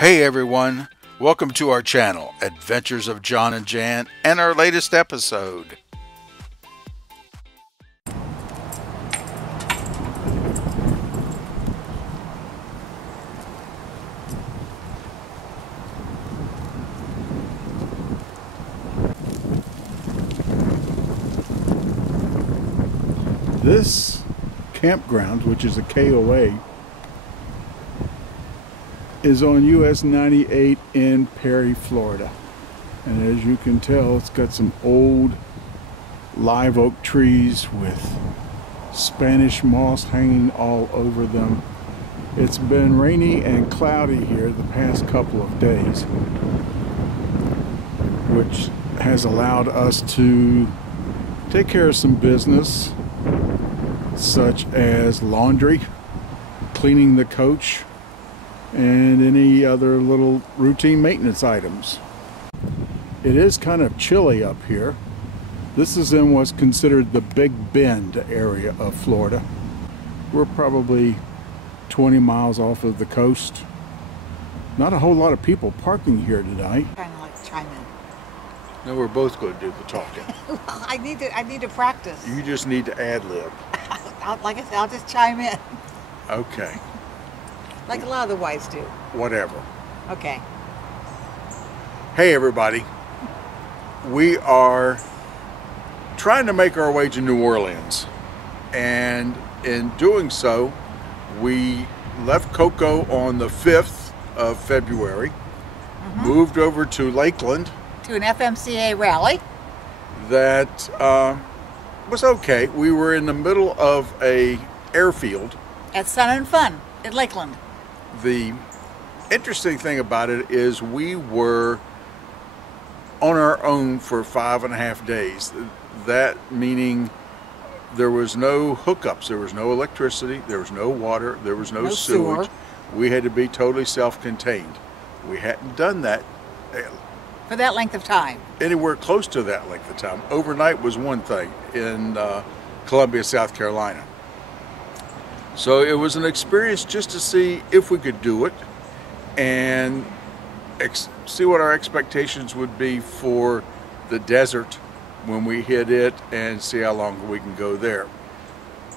Hey everyone, welcome to our channel, Adventures of John and Jan, and our latest episode. This campground, which is a KOA, is on US 98 in Perry, Florida. And as you can tell, it's got some old live oak trees with Spanish moss hanging all over them. It's been rainy and cloudy here the past couple of days, which has allowed us to take care of some business, such as laundry, cleaning the coach, and any other little routine maintenance items. It is kind of chilly up here. This is in what's considered the Big Bend area of Florida. We're probably 20 miles off of the coast. Not a whole lot of people parking here tonight. Kind of like chime in. No, we're both going to do the talking. I need to practice. You just need to ad-lib. Like I said, I'll just chime in, Okay, like a lot of the wives do. whatever. Okay. Hey everybody, we are trying to make our way to New Orleans, and in doing so, we left Cocoa on the 5th of February, moved over to Lakeland. To an FMCA rally. That was okay. We were in the middle of a airfield. At Sun and Fun in Lakeland. The interesting thing about it is we were on our own for 5.5 days. That meaning there was no hookups, there was no electricity, there was no water, there was no sewage. Sewer. We had to be totally self-contained. We hadn't done that For that length of time. anywhere close to that length of time. Overnight was one thing in Columbia, South Carolina. So it was an experience just to see if we could do it and see what our expectations would be for the desert when we hit it, and see how long we can go there.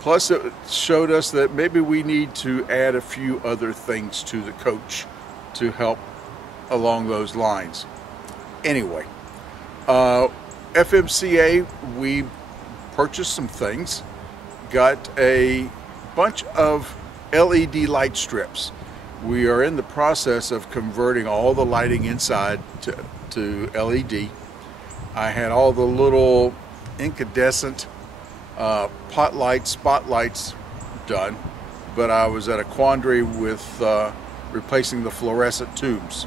Plus it showed us that maybe we need to add a few other things to the coach to help along those lines. Anyway, FMCA, we purchased some things, got a bunch of LED light strips. We are in the process of converting all the lighting inside to LED. I had all the little incandescent pot lights, spotlights done, but I was at a quandary with replacing the fluorescent tubes.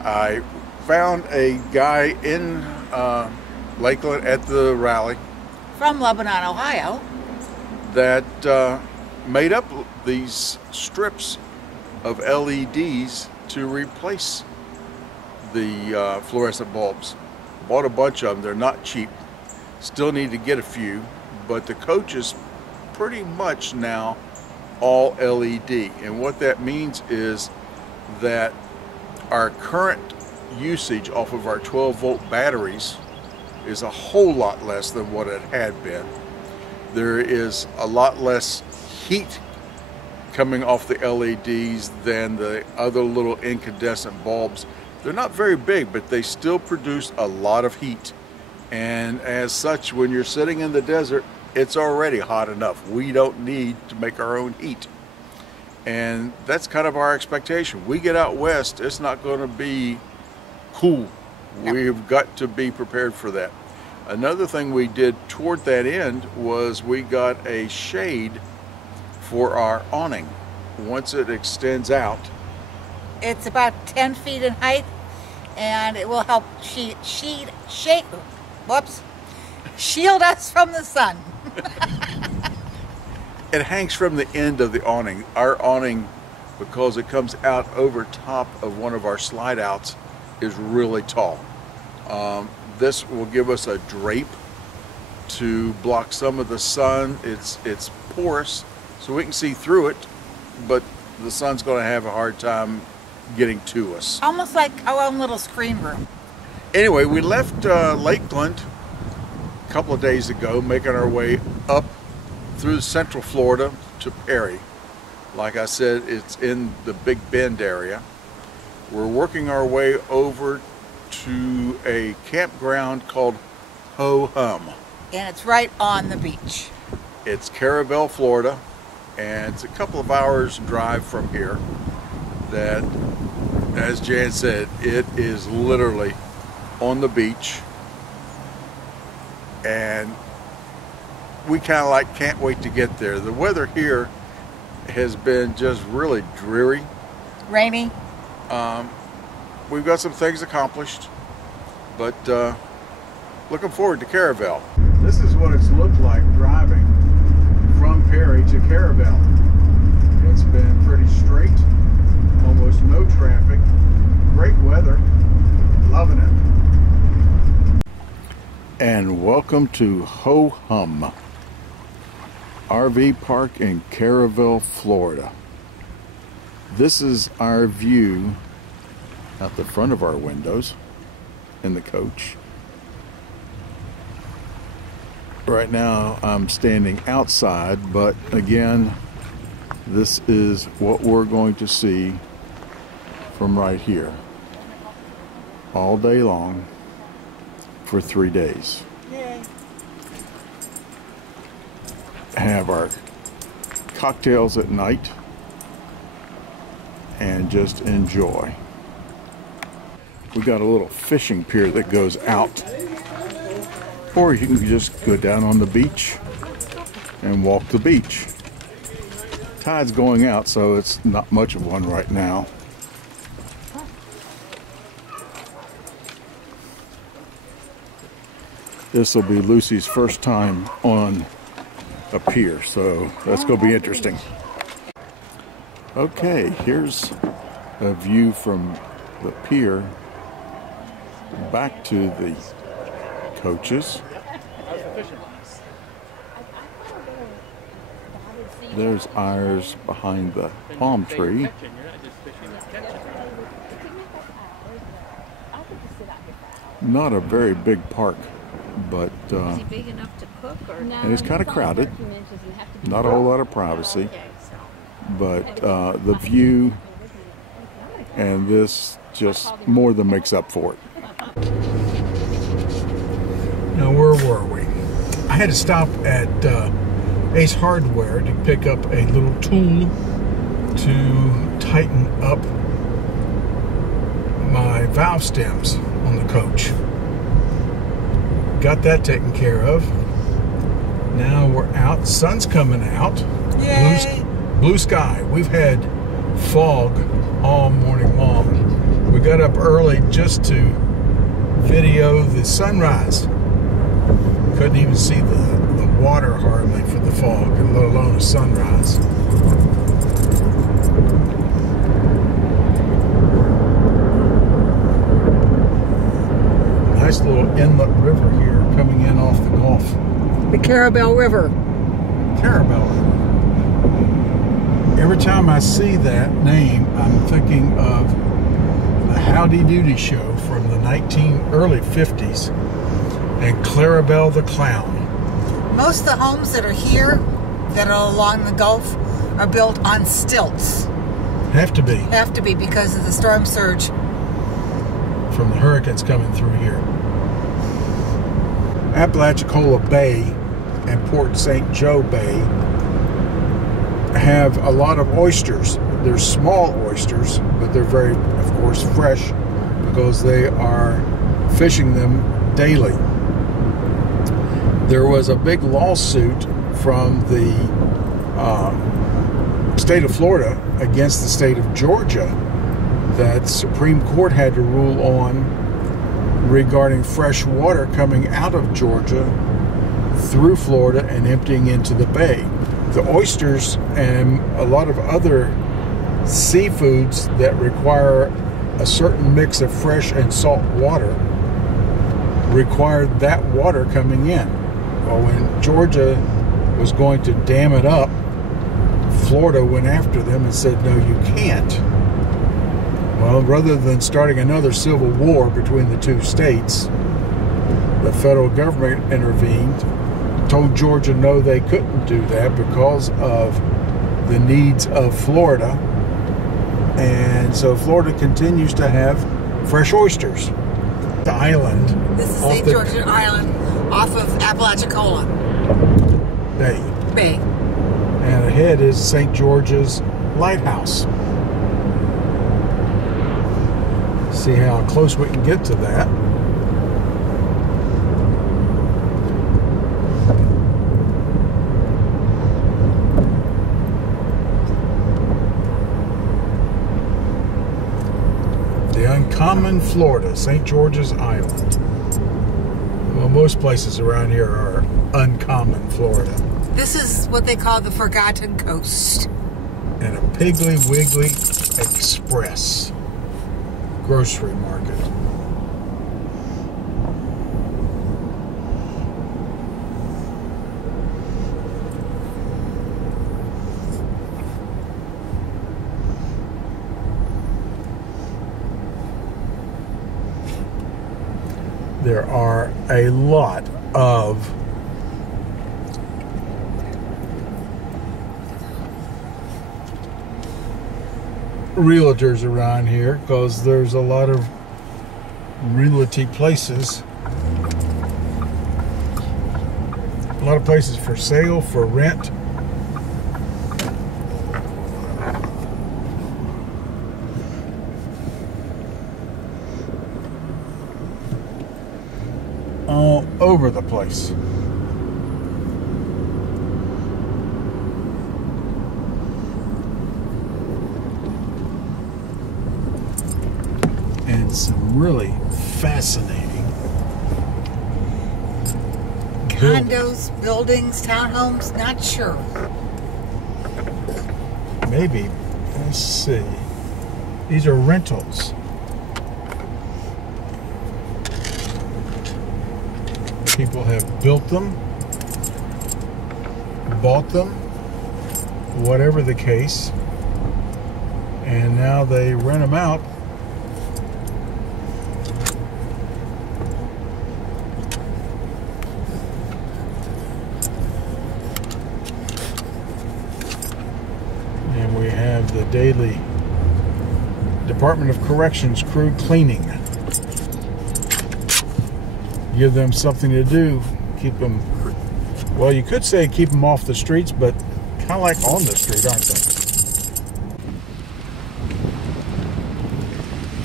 I found a guy in Lakeland at the rally From Lebanon, Ohio. that made up these strips of LEDs to replace the fluorescent bulbs. Bought a bunch of them. They're not cheap. Still need to get a few, but the coach is pretty much now all LED. And what that means is that our current usage off of our 12-volt batteries is a whole lot less than what it had been. There is a lot less heat coming off the LEDs than the other little incandescent bulbs. They're not very big, but they still produce a lot of heat. And as such, when you're sitting in the desert, it's already hot enough. We don't need to make our own heat. And that's kind of our expectation. We get out west, it's not going to be cool. We've got to be prepared for that. Another thing we did toward that end was we got a shade for our awning. Once it extends out, It's about 10 feet in height, and it will help shield us from the sun. it hangs from the end of the awning. Our awning, because it comes out over top of one of our slide outs, is really tall. This will give us a drape to block some of the sun. It's porous, so we can see through it, but the sun's going to have a hard time getting to us. Almost like our own little screen room. Anyway, we left Lakeland a couple of days ago, making our way up through Central Florida to Perry. Like I said, it's in the Big Bend area. We're working our way over to a campground called Ho Hum. And it's right on the beach. It's Caravelle, Florida, and it's a couple of hours drive from here. That, as Jan said, it is literally on the beach, and we kind of like can't wait to get there. The weather here has been just really dreary. Rainy. We've got some things accomplished, but looking forward to Caravelle. This is what it's looked like driving from Perry to Caravelle. It's been pretty straight, almost no traffic, great weather, loving it. And welcome to Ho Hum RV Park in Caravelle, Florida. This is our view out the front of our windows in the coach. Right now I'm standing outside, but again, this is what we're going to see from right here all day long for 3 days. Yay. Have our cocktails at night and just enjoy. We got a little fishing pier that goes out, or you can just go down on the beach and walk the beach. Tide's going out, so it's not much of one right now. This will be Lucy's first time on a pier, so that's going to be interesting. Okay, here's a view from the pier back to the coaches. There's ours behind the palm tree. Not a very big park, but Is he big enough to cook, or no? and it's kind of crowded. Not a whole lot of privacy, but the view and this just more than makes up for it. Now, where were we? I had to stop at Ace Hardware to pick up a little tool to tighten up my valve stems on the coach. Got that taken care of. Now we're out. Sun's coming out. Yay. Blue sky. We've had fog all morning long. We got up early just to video the sunrise. Couldn't even see the water hardly for the fog, let alone the sunrise. Nice little inlet river here coming in off the Gulf. The Caravelle River. Caravelle River. Every time I see that name, I'm thinking of the Howdy Doody show from the early 50s and Clarabelle the Clown. Most of the homes that are here, that are along the Gulf, are built on stilts. Have to be. Have to be because of the storm surge. From the hurricanes coming through here. Apalachicola Bay and Port St. Joe Bay have a lot of oysters. They're small oysters, but they're very, of course, fresh because they are fishing them daily. There was a big lawsuit from the state of Florida against the state of Georgia that Supreme Court had to rule on regarding fresh water coming out of Georgia through Florida and emptying into the bay. The oysters and a lot of other seafoods that require a certain mix of fresh and salt water required that water coming in. Well, when Georgia was going to dam it up, Florida went after them and said, no, you can't. Well, rather than starting another civil war between the two states, the federal government intervened, told Georgia no, they couldn't do that because of the needs of Florida. And so Florida continues to have fresh oysters. The island. This is St. George's Island off of Apalachicola Bay. And ahead is St. George's Lighthouse. See how close we can get to that. The uncommon Florida, St. George's Island. Well, most places around here are uncommon Florida. This is what they call the Forgotten Coast. And a Piggly Wiggly Express grocery market. There are a lot of realtors around here because there's a lot of realty places. A lot of places for sale, for rent. All over the place. And some really fascinating Condos, buildings, townhomes, not sure. Maybe, let's see. These are rentals. People have built them, bought them, whatever the case, and now they rent them out. And we have the daily Department of Corrections crew cleaning. Give them something to do, keep them, well, you could say keep them off the streets, but kind of like on the street, aren't they?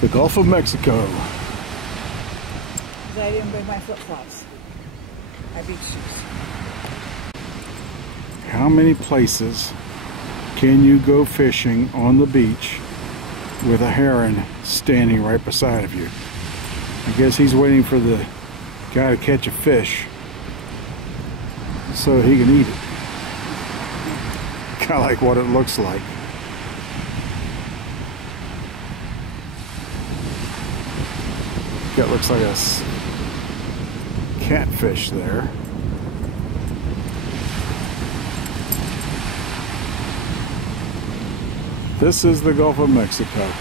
The Gulf of Mexico. I didn't bring my flip-flops. My beach shoes. How many places can you go fishing on the beach with a heron standing right beside of you? I guess he's waiting for the guy to catch a fish so he can eat it. Kind of like what it looks like. That looks like a catfish there. This is the Gulf of Mexico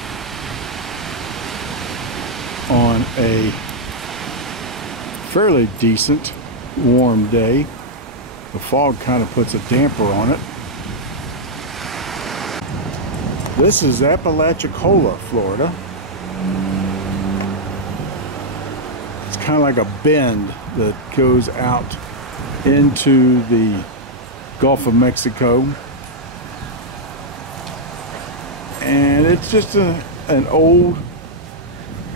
on a fairly decent warm day. The fog kind of puts a damper on it. This is Apalachicola, Florida. It's kind of like a bend that goes out into the Gulf of Mexico. And it's just an old,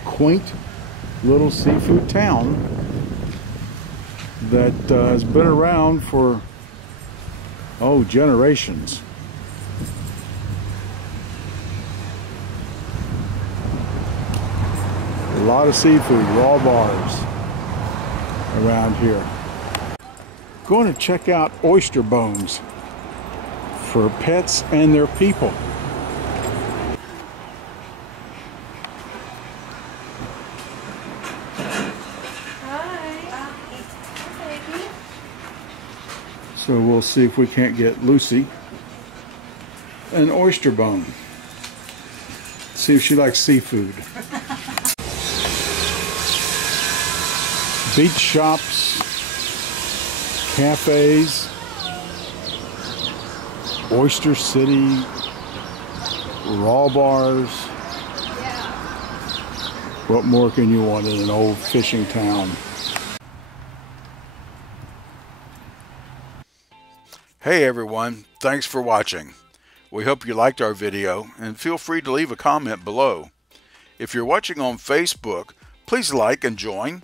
quaint little seafood town that has been around for, oh, generations. A lot of seafood, raw bars around here. Going to check out oyster bones for pets and their people. So we'll see if we can't get Lucy an oyster bone. See if she likes seafood. Beach shops, cafes, Oyster City, raw bars. What more can you want in an old fishing town? Hey everyone, thanks for watching. We hope you liked our video, and feel free to leave a comment below. If you're watching on Facebook, please like and join.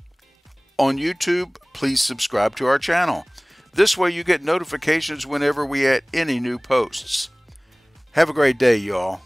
On YouTube, please subscribe to our channel. This way you get notifications whenever we add any new posts. Have a great day, y'all.